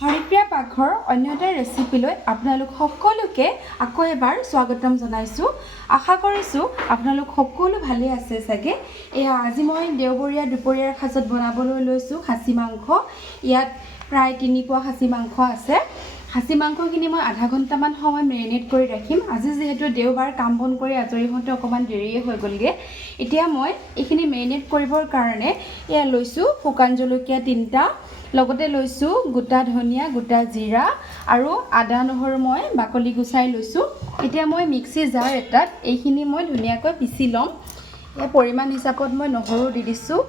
হৰিপ্ৰিয়া পাকঘৰ অন্য এটা ৰেচিপিলৈ আপোনালোক সকলোকে আকৌ এবাৰ স্বাগতম জনাইছোঁ। আশা কৰিছোঁ আপোনালোক সকলো ভালে আছে চাগে। আজি মই দেওবৰীয়া দুপৰীয়াৰ সাজত বনাবলৈ লৈছোঁ খাচী মাংস। ইয়াত প্ৰায় 3 পোৱা খাচী মাংস আছে। খাচী মাংসখিনি মই আধা ঘণ্টামান সময় মেৰিনেট কৰি ৰাখিম। আজি যিহেতু দেওবাৰ কাম বন কৰি আজৰি হওঁতে অকণমান দেৰিয়ে হৈ গ'লগৈ। এতিয়া মই এইখিনি মেৰিনেট কৰিবৰ কাৰণে লৈছোঁ শুকান জলকীয়া 3টা, লগতে লৈছোঁ গোটা ধনিয়া, গোটা জিৰা আৰু আদা নহৰু মই বাকলি গুচাই লৈছোঁ। এতিয়া মই মিক্সি জাৰ এটাত এইখিনি মই ধুনীয়াকৈ পিচি ল'ম। পৰিমাণ হিচাপত মই নহৰু দি দিছোঁ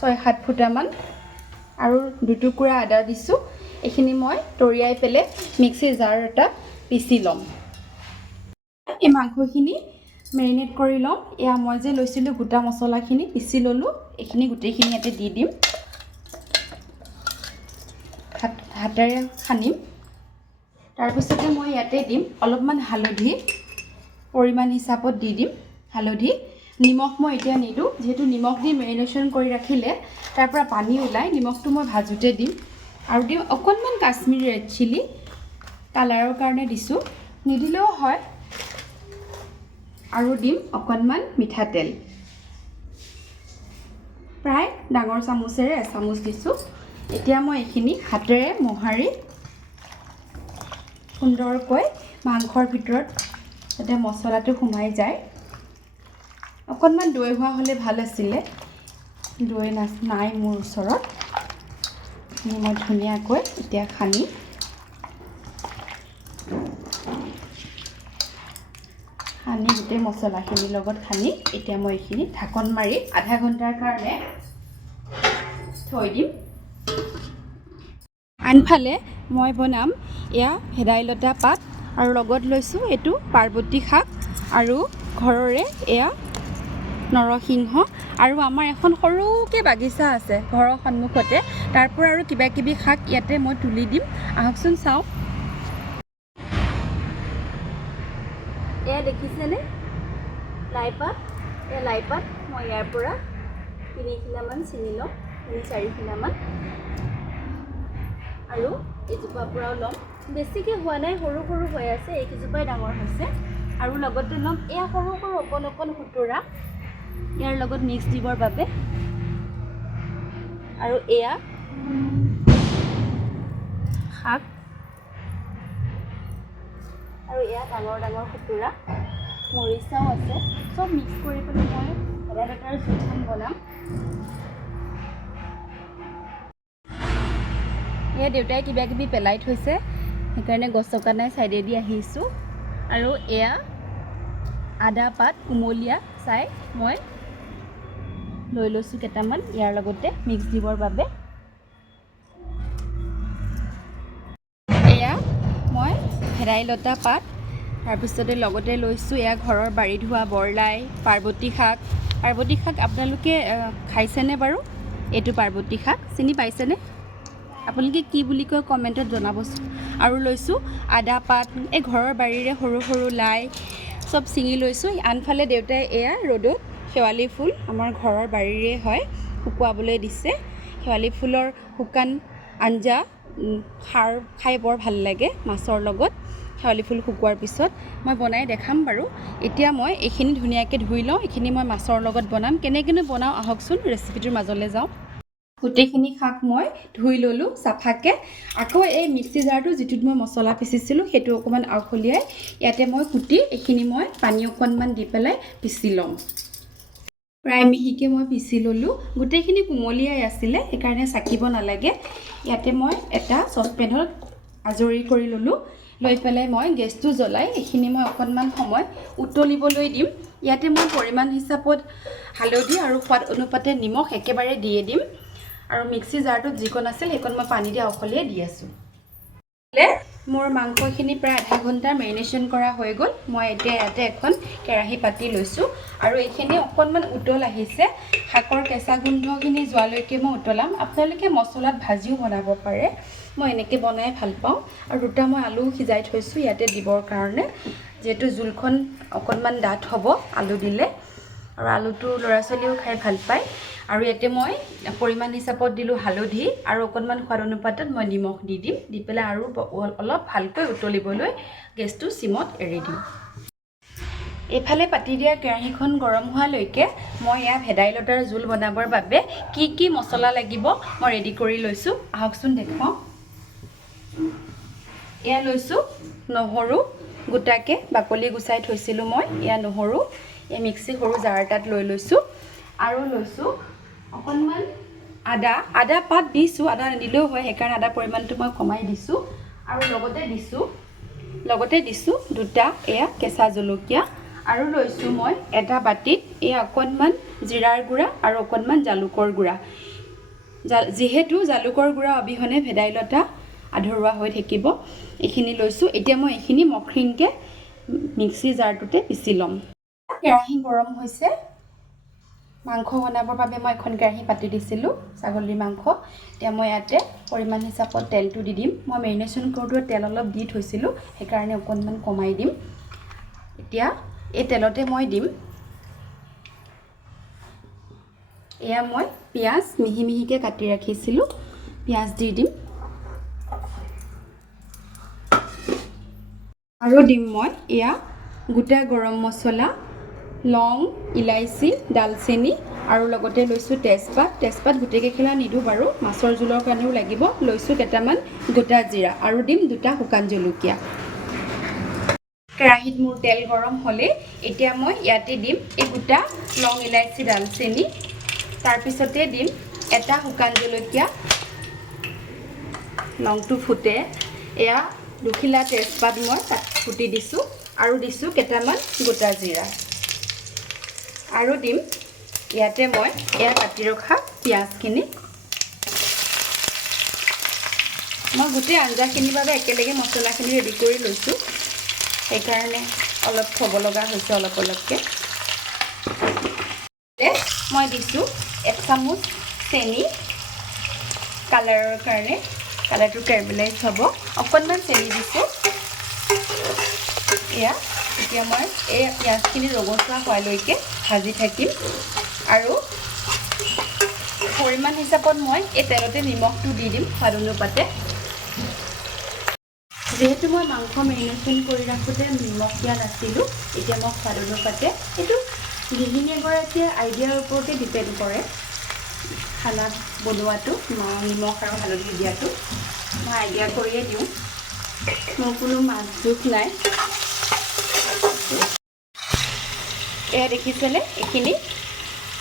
6-7 ফুটামান আৰু 2 টুকুৰা আদা দিছোঁ। এইখিনি মই তৰিয়াই পেলাই মিক্সি জাৰ এটাত পিচি ল'ম। এই মাংসখিনি মেৰিনেট কৰি ল'ম। মই যে লৈছিলোঁ গোটা মছলাখিনি পিচি ল'লোঁ, এইখিনি গোটেইখিনি ইয়াতে দি দিম। হাতেৰে সানিম। তাৰপিছতে মই ইয়াতে দিম অলপমান হালধি, পৰিমাণ হিচাপত দি দিম হালধি। নিমখ মই এতিয়া নিদিওঁ, যিহেতু নিমখ দি মেৰিনেশ্যন কৰি ৰাখিলে তাৰ পৰা পানী ওলায়। নিমখটো মই ভাজোঁতে দিম। আৰু দিম অকণমান কাশ্মীৰী ৰেড চিলি, কালাৰৰ কাৰণে দিছোঁ, নিদিলেও হয়। আৰু দিম অকণমান মিঠাতেল, প্ৰায় ডাঙৰ চামুচেৰে এচামুচ দিছোঁ। এতিয়া মই এইখিনি হাতেৰে মোহাৰি সুন্দৰকৈ মাংসৰ ভিতৰত যাতে মছলাটো সোমাই যায়। অকণমান দৈ হোৱা হ'লে ভাল আছিলে, দৈ নাই মোৰ ওচৰত। মই ধুনীয়াকৈ এতিয়া সানি গোটেই মছলাখিনিৰ লগত সানি এতিয়া মই এইখিনি ঢাকন মাৰি আধা ঘণ্টাৰ কাৰণে থৈ দিম। আনফালে মই বনাম ভেদাইলতা পাত আৰু লগত লৈছোঁ এইটো পাৰ্বতী শাক আৰু ঘৰৰে নৰসিংহ। আৰু আমাৰ এখন সৰুকৈ বাগিচা আছে ঘৰৰ সন্মুখতে, তাৰ পৰা আৰু কিবা কিবি শাক ইয়াতে মই তুলি দিম। আহকচোন চাওঁ। দেখিছেনে লাইপাত? লাইপাত মই ইয়াৰ পৰা 3 খিলামান ছিঙি ল'ম, 3-4 খিলামান। আৰু এজোপাৰ পৰাও ল'ম। বেছিকৈ হোৱা নাই, সৰু সৰু হৈ আছে, এইকেইজোপাই ডাঙৰ হৈছে। আৰু লগতে ল'ম সৰু সৰু অকণ অকণ খুতুৰা, ইয়াৰ লগত মিক্স দিবৰ বাবে। আৰু শাক, আৰু ডাঙৰ ডাঙৰ খুতুৰা, মৰিচাও আছে। চব মিক্স কৰি পেলাই মই ভেদাইলতাৰ জোলখন বনাম। দেউতাই কিবা কিবি পেলাই থৈছে, সেইকাৰণে গছকা নাই, চাইডেদি আহিছোঁ। আৰু আদা পাত কুমলীয়া চাই মই লৈ লৈছোঁ কেইটামান ইয়াৰ লগতে মিক্স দিবৰ বাবে। মই ভেদাইলতা পাত, তাৰপিছতে লগতে লৈছোঁ ঘৰৰ বাৰীত হোৱা বৰলাই, পাৰ্বতী শাক। পাৰ্বতী শাক আপোনালোকে খাইছেনে বাৰু? এইটো পাৰ্বতী শাক চিনি পাইছেনে? আপোনালোকে কি বুলি কয় কমেণ্টত জনাবচোন। আৰু লৈছোঁ আদা পাত, ঘৰৰ বাৰীৰে সৰু সৰু লাই চব ছিঙি লৈছোঁ। আনফালে দেউতাই ৰ'দত শেৱালি ফুল আমাৰ ঘৰৰ বাৰীৰে হয়, শুকুৱাবলৈ দিছে। শেৱালি ফুলৰ শুকান আঞ্জা খাৰ খাই বৰ ভাল লাগে মাছৰ লগত। শেৱালি ফুল শুকোৱাৰ পিছত মই বনাই দেখাম বাৰু। এতিয়া মই এইখিনি ধুনীয়াকৈ ধুই লওঁ, এইখিনি মই মাছৰ লগত বনাম। কেনেকৈনো বনাওঁ আহকচোন, ৰেচিপিটোৰ মাজলৈ যাওঁ। গোটেইখিনি শাক মই ধুই ল'লোঁ চাফাকৈ। আকৌ মিক্সি জাৰটো যিটোত মই মছলা পিচিছিলোঁ সেইটো অকণমান আউখলিয়াই ইয়াতে মই কুটি এইখিনি মই পানী অকণমান দি পেলাই পিচি ল'ম। প্ৰায় মিহিকৈ মই পিচি ল'লোঁ। গোটেইখিনি কুমলীয়াই আছিলে, সেইকাৰণে চাকিব নালাগে। ইয়াতে মই এটা চচপেনত আজৰি কৰি ল'লোঁ। লৈ পেলাই মই গেছটো জ্বলাই এইখিনি মই অকণমান সময় উতলিবলৈ দিম। ইয়াতে মই পৰিমাণ হিচাপত হালধি আৰু সোৱাদ অনুপাতে নিমখ একেবাৰে দিয়ে দিম। আৰু মিক্সি জাৰটোত যিকণ আছিল সেইকণ মই পানী দি আউখলিয়াই দি আছোঁ। মোৰ মাংসখিনি প্ৰায় আধা ঘণ্টা মেৰিনেশ্যন কৰা হৈ গ'ল। মই এতিয়া ইয়াতে এখন কেৰাহী পাতি লৈছোঁ আৰু এইখিনি অকণমান উতল আহিছে। শাকৰ কেঁচা গোন্ধখিনি যোৱালৈকে মই উতলাম। আপোনালোকে মছলাত ভাজিও বনাব পাৰে, মই এনেকৈ বনাই ভাল পাওঁ। আৰু 2টা মই আলু সিজাই থৈছোঁ ইয়াতে দিবৰ কাৰণে, যিহেতু জোলখন অকণমান ডাঠ হ'ব আলু দিলে। আৰু আলুটো ল'ৰা ছোৱালীও খাই ভাল পায়। আৰু ইয়াতে মই পৰিমাণ হিচাপত দিলোঁ হালধি আৰু অকণমান সোৱাদ অনুপাতত মই নিমখ দি দিম। দি পেলাই আৰু অলপ ভালকৈ উতলিবলৈ গেছটো চিমত এৰি দিম। এইফালে পাতি দিয়া কেৰাহীখন গৰম হোৱালৈকে মই এয়া ভেদাইলতাৰ জোল বনাবৰ বাবে কি কি মছলা লাগিব মই ৰেডি কৰি লৈছোঁ। আহকচোন দেখুৱাওঁ। এয়া লৈছোঁ নহৰু গোটাকৈ বাকলি গুচাই থৈছিলোঁ মই। এয়া নহৰু এই মিক্সি সৰু জাৰ এটাত লৈ লৈছোঁ। আৰু লৈছোঁ অকণমান আদা পাত দিছোঁ, আদা নিদিলেও হয়, সেইকাৰণে আদা পৰিমাণটো মই কমাই দিছোঁ। আৰু লগতে দিছোঁ দুটা এয়া কেঁচা জলকীয়া। আৰু লৈছোঁ মই এটা বাটিত এয়া অকণমান জিৰাৰ গুড়া আৰু অকণমান জালুকৰ গুড়া। যিহেতু জালুকৰ গুড়া অবিহনে ভেদাইলতা আধৰুৱা হৈ থাকিব, এইখিনি লৈছোঁ। এতিয়া মই এইখিনি মসৃণকৈ মিক্সি জাৰটোতে পিচি ল'ম। কেৰাহী গৰম হৈছে। মাংস বনাবৰ বাবে মই এখন কেৰাহী পাতি দিছিলোঁ, ছাগলীৰ মাংস। এতিয়া মই ইয়াতে পৰিমাণ হিচাপত তেলটো দি দিম। মই মেৰিনেশ্যন কৰোঁতে তেল অলপ দি থৈছিলোঁ, সেইকাৰণে অকণমান কমাই দিম। এতিয়া এই তেলতে মই দিম এয়া মই পিঁয়াজ মিহি মিহিকৈ কাটি ৰাখিছিলোঁ, পিঁয়াজ দি দিম। আৰু দিম মই এয়া গোটা গৰম মছলা, লং, ইলাইচি, ডালচেনি আৰু লগতে লৈছোঁ তেজপাত গোটেইকেইখিলা নিদিওঁ বাৰু, মাছৰ জোলৰ কাৰণেও লাগিব। লৈছোঁ কেইটামান গোটা জিৰা আৰু দিম দুটা শুকান জলকীয়া। কেৰাহীত মোৰ তেল গৰম হ'লে এতিয়া মই ইয়াতে দিম এই গোটা লং, ইলাইচি, ডালচেনি। তাৰপিছতে দিম এটা শুকান জলকীয়া, লংটো ফুটে। এয়া দুখিলা তেজপাত মই তাত ফুটি দিছোঁ আৰু দিছোঁ কেইটামান গোটা জিৰা। আৰু দিম ইয়াতে মই এয়া কাটি ৰখা পিঁয়াজখিনি। মই গোটেই আঞ্জাখিনিৰ বাবে একেলগে মছলাখিনি ৰেডি কৰি লৈছোঁ, সেইকাৰণে অলপ থ'ব লগা হৈছে অলপকৈ। মই দিছোঁ 1 চামুচ চেনি কালাৰৰ কাৰণে, কালাৰটো কেৰামেলাইজ হ'ব। অকণমান চেনি দিছোঁ। এতিয়া মই এই পিঁয়াজখিনি ৰঙচুৱা হোৱালৈকে ভাজি থাকিম। আৰু পৰিমাণ হিচাপত মই এই তেলতে নিমখটো দি দিম সোৱাদ অনুপাতে। যিহেতু মই মাংস মেৰিনেশ্যন কৰি ৰাখোঁতে নিমখ দিয়া নাছিলোঁ, এতিয়া মই সোৱাদ অনুপাতে, এইটো গৃহিণী এগৰাকীয়ে আইডিয়াৰ ওপৰতে ডিপেণ্ড কৰে খানা বনোৱাটো, নিমখ আৰু হালধি দিয়াটো। মই আইডিয়া কৰিয়ে দিওঁ, মোৰ কোনো মাছ জোখ নাই। এয়া দেখিছেনে, এইখিনি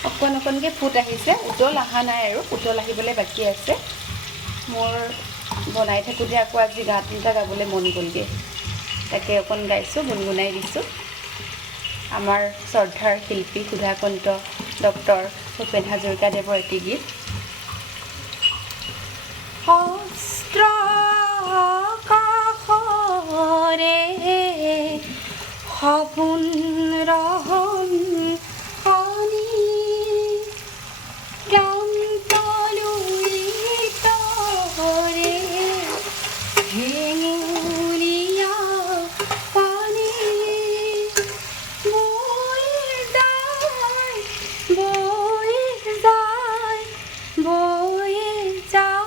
অকণকৈ ফুট আহিছে, উতল অহা নাই আৰু উতল আহিবলৈ বাকী আছে। মোৰ বনাই থাকোঁতে আকৌ আজি গান এটা গাবলৈ মন গ'লগৈ, তাকে অকণ গাইছোঁ, গুণগুণাই দিছোঁ। আমাৰ শ্ৰদ্ধাৰ শিল্পী সুধাকন্ত ডক্টৰ ভূপেন হাজৰিকাদেৱৰ এটি গীত। অস্ত্ৰ কাষৰে সপোন ৰহন পানী, ক্লান্ত লুইতৰে হেঙুলীয়া পানী, বৈ যায়, বৈ যায়, বৈ যায়।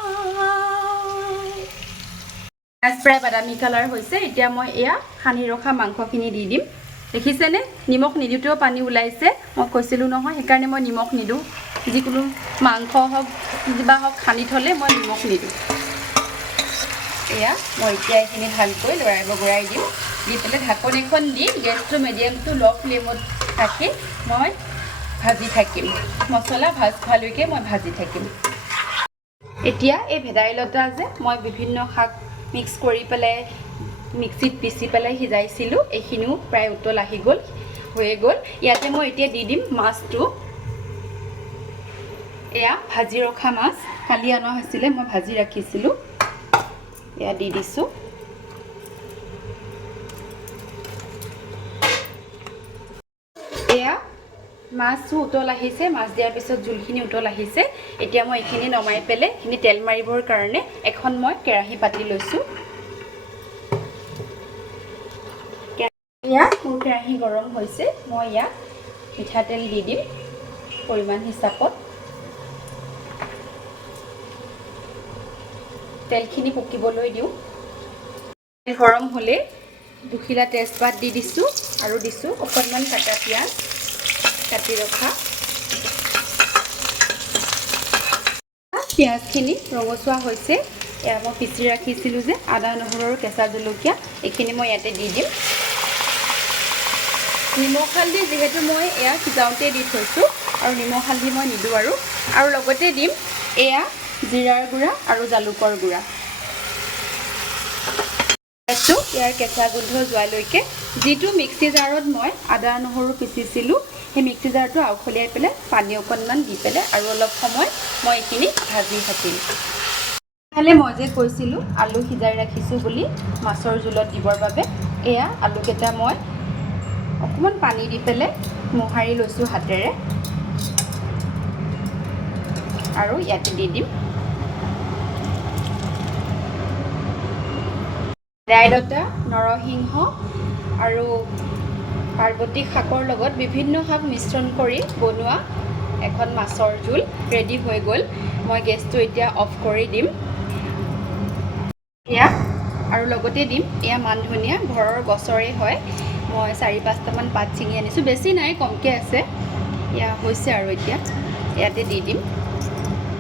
প্ৰায় বাদামী কালাৰ হৈছে। এতিয়া মই এয়া সানি ৰখা মাংসখিনি দি দিম। দেখিছেনে, নিমখ নিদিওঁতেও পানী ওলাইছে। মই কৈছিলোঁ নহয়, সেইকাৰণে মই নিমখ নিদিওঁ। যিকোনো মাংস হওক কিবা হওক সানি থ'লে মই নিমখ নিদিওঁ। এয়া মই এতিয়া এইখিনি ভালকৈ লৰাই বগৰাই দিম। দি পেলাই ঢাকন এখন দি গেছটো মিডিয়াম টু ল' ফ্লেমত ৰাখি মই ভাজি থাকিম। মছলা ভাজ খোৱালৈকে মই ভাজি থাকিম। এতিয়া এই ভেদাইলতা যে মই বিভিন্ন শাক মিক্স কৰি পেলাই মিক্সিত পিচি পেলাই সিজাইছিলোঁ, এইখিনিও প্ৰায় উতল আহি গ'ল, হৈয়ে গ'ল। ইয়াতে মই এতিয়া দি দিম মাছটো। এয়া ভাজি ৰখা মাছ, কালি অনা হৈছিলে, মই ভাজি ৰাখিছিলোঁ। এয়া দি দিছোঁ। এয়া মাছো উতল আহিছে, মাছ দিয়াৰ পিছত জোলখিনি উতল আহিছে। এতিয়া মই এইখিনি নমাই পেলাই এইখিনি তেল মাৰিবৰ কাৰণে এখন মই কেৰাহী পাতি লৈছোঁ। এয়া মোৰ কেৰাহী গৰম হৈছে, মই ইয়াত মিঠাতেল দি দিম পৰিমাণ হিচাপত। তেলখিনি পকিবলৈ দিওঁ। গৰম হ'লে দুখিলা তেজপাত দি দিছোঁ আৰু দিছোঁ অকণমান কাটা পিঁয়াজ কাটি ৰখা। পিঁয়াজখিনি ৰঙচুৱা হৈছে। এয়া মই পিচি ৰাখিছিলোঁ যে আদা নহৰু আৰু কেঁচা জলকীয়া, এইখিনি মই ইয়াতে দি দিম। নিমখ হালধি যিহেতু মই এয়া সিজাওঁতে দি থৈছোঁ আৰু নিমখ হালধি মই নিদিওঁ আৰু লগতে দিম এয়া জিৰাৰ গুড়া আৰু জালুকৰ গুড়া। ইয়াৰ কেঁচা গোন্ধ যোৱালৈকে যিটো মিক্সি জাৰত মই আদা নহৰু পিচিছিলোঁ সেই মিক্সি জাৰটো আউখলিয়াই পেলাই পানী অকণমান দি পেলাই আৰু অলপ সময় মই এইখিনি ভাজি থাকিম। ইফালে মই যে কৈছিলোঁ আলু সিজাই ৰাখিছোঁ বুলি মাছৰ জোলত দিবৰ বাবে, এয়া আলুকেইটা মই অকণমান পানী দি পেলাই মোহাৰি লৈছোঁ হাতেৰে আৰু ইয়াতে দি দিম। ভেদাইলতা, নৰসিংহ আৰু পাৰ্বতী শাকৰ লগত বিভিন্ন শাক মিশ্ৰণ কৰি বনোৱা এখন মাছৰ জোল ৰেডি হৈ গ'ল। মই গেছটো এতিয়া অফ কৰি দিম। এয়া আৰু লগতে দিম এয়া মান ধনিয়া, ঘৰৰ গছৰে হয়। মই 4-5টামান পাত ছিঙি আনিছোঁ, বেছি নাই কমকৈ আছে। এয়া হৈছে আৰু এতিয়া ইয়াতে দি দিম।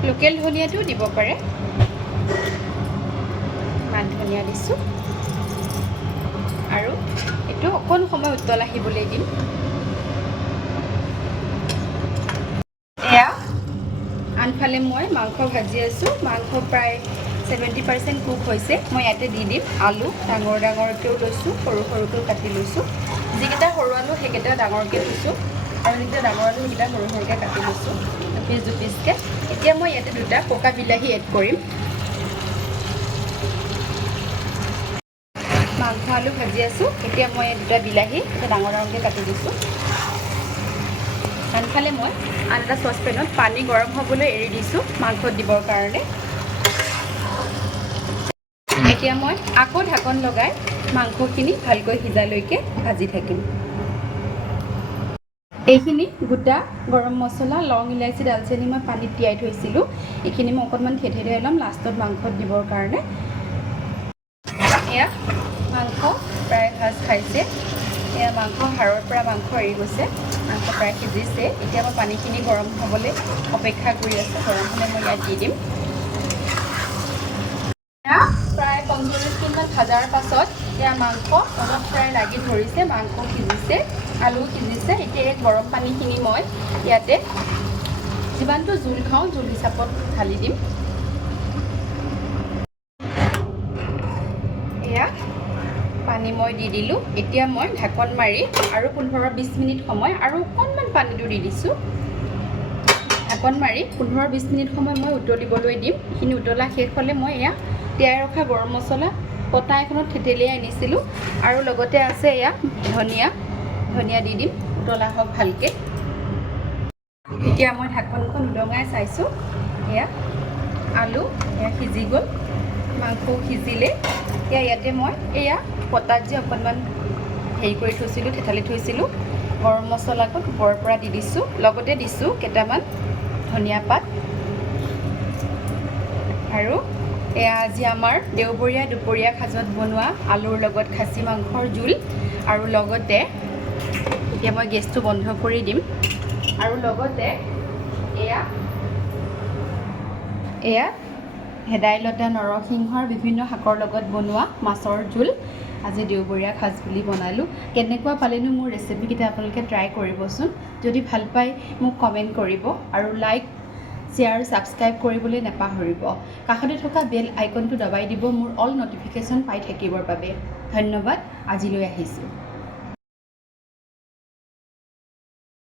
লোকেল ধনিয়াটো দিব পাৰে। মান ধনিয়া দিছোঁ আৰু এইটো অকণ সময় উতল আহিবলৈ দিম। এয়া আনফালে মই মাংস ভাজি আছোঁ। মাংস প্ৰায় 70% কুক হৈছে। মই ইয়াতে দি দিম আলু। ডাঙৰ ডাঙৰকৈও লৈছোঁ, সৰু সৰুকৈও কাটি লৈছোঁ। যিকেইটা সৰু আলু সেইকেইটা ডাঙৰকৈ লৈছোঁ আৰু যিকেইটা ডাঙৰ আলু সেইকেইটা সৰু সৰুকৈ কাটি লৈছোঁ দুপিচকৈ। এতিয়া মই ইয়াতে 2টা পকা বিলাহী এড কৰিম। মাংস আলু ভাজি আছোঁ, এতিয়া মই 2টা বিলাহী ডাঙৰ ডাঙৰকৈ কাটি দিছোঁ। আনফালে মই আন এটা চচপেনত পানী গৰম হ'বলৈ এৰি দিছোঁ মাংসত দিবৰ কাৰণে। এতিয়া মই আকৌ ঢাকন লগাই মাংসখিনি ভালকৈ সিজালৈকে ভাজি থাকিম। এইখিনি গোটা গৰম মছলা, লং, ইলাচি, দালচেনি মই পানীত তিয়াই থৈছিলোঁ। এইখিনি মই অকণমান থেথেৰিয়াই ল'ম লাষ্টত মাংসত দিবৰ কাৰণে। এয়া মাংস প্ৰায় ভাজ খাইছে। এয়া মাংস হাড়ৰ পৰা মাংস এৰি গৈছে, মাংস প্ৰায় সিজিছে। এতিয়া মই পানীখিনি গৰম হ'বলৈ অপেক্ষা কৰি আছোঁ। গৰম হ'লে মই ইয়াত দি দিম। এয়া প্ৰায় 45 মিনিটমান ভাজাৰ পাছত এয়া মাংস অলপ প্ৰায় লাগি ধৰিছে, মাংস সিজিছে, আলু সিজিছে। এতিয়া এই গৰম পানীখিনি মই ইয়াতে যিমানটো জোল খাওঁ জোল হিচাপত ঢালি দিম। এয়া পানী মই দি দিলোঁ। এতিয়া মই ঢাকন মাৰি আৰু 15-20 মিনিট সময় আৰু অকণমান পানীটো দি দিছোঁ। ঢাকন মাৰি 15-20 মিনিট সময় মই উতলিবলৈ দিম। এইখিনি উতলা শেষ হ'লে মই এয়া তিয়াই ৰখা গৰম মছলা পতা এখনত থেতেলিয়াই আনিছিলোঁ আৰু লগতে আছে এয়া ধনিয়া দি দিম। উতলা হওক ভালকৈ। এতিয়া মই ঢাকনখন উদঙাই চাইছোঁ। এয়া আলু এয়া সিজি গ'ল, মাংসও সিজিলে। এতিয়া ইয়াতে মই এয়া পতাত যে অকণমান হেৰি কৰি থৈছিলোঁ, থেতালি থৈছিলোঁ গৰম মছলাকণ ওপৰৰ পৰা দি দিছোঁ। লগতে দিছোঁ কেইটামান ধনিয়া পাত আৰু এয়া আজি আমাৰ দেওবৰীয়া দুপৰীয়া সাজত বনোৱা আলুৰ লগত খাচী মাংসৰ জোল। আৰু লগতে এতিয়া মই গেছটো বন্ধ কৰি দিম। আৰু লগতে এয়া ভেদাইলতা, নৰসিংহৰ বিভিন্ন শাকৰ লগত বনোৱা মাছৰ জোল আজি দেওবৰীয়া সাজ বুলি বনালোঁ। কেনেকুৱা পালেনো মোৰ ৰেচিপিকেইটা আপোনালোকে ট্ৰাই কৰিবচোন। যদি ভাল পায় মোক কমেণ্ট কৰিব আৰু লাইক, শ্বেয়াৰ, ছাবস্ক্ৰাইব কৰিবলৈ নাপাহৰিব। কাষতে থকা বেল আইকনটো দবাই দিব মোৰ অল নটিফিকেশ্যন পাই থাকিবৰ বাবে। ধন্যবাদ। আজিলৈ আহিছোঁ।